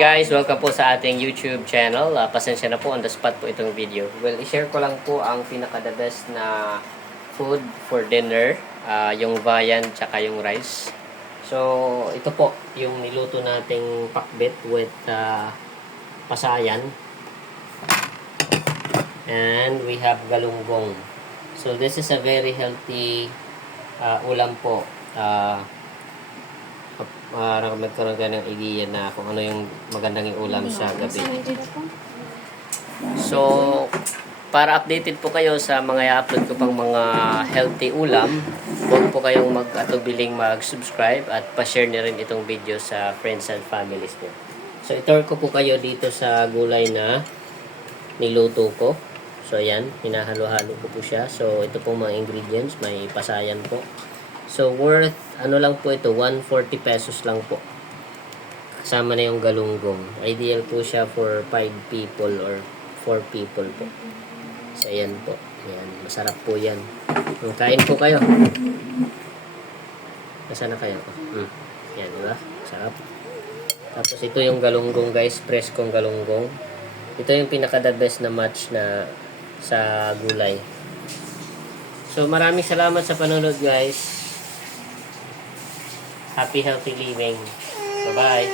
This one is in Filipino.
Guys, welcome po sa ating YouTube channel. Pasensya na po, on the spot po itong video. Well, i-share ko lang po ang pinaka-the best na food for dinner. Yung viand tsaka yung rice. So, ito po yung niluto nating pakbet with pasayan. And we have galunggong. So, this is a very healthy ulam po. Magkaroon ka ng idea na kung ano yung magandang ulam sa gabi. So, para updated po kayo sa mga i-upload ko pang mga healthy ulam, huwag po kayong mag-atubiling mag-subscribe at pa-share na rin itong video sa friends and families niyo. So, itour ko po kayo dito sa gulay na niluto ko. So, ayan, hinahalo-halo ko po siya. So, ito pong mga ingredients, may pasayan po. So, worth, ano lang po ito, 140 pesos lang po. Kasama na yung galunggong. Ideal po siya for 5 people or 4 people po. So, ayan po. Ayan, masarap po yan. Kain po kayo. Nasaan na kayo? Yan, diba? Sarap. Tapos, ito yung galunggong, guys. Preskong galunggong. Ito yung pinaka-the best na match na sa gulay. So, maraming salamat sa panonood, guys. Happy healthy living. Bye-bye.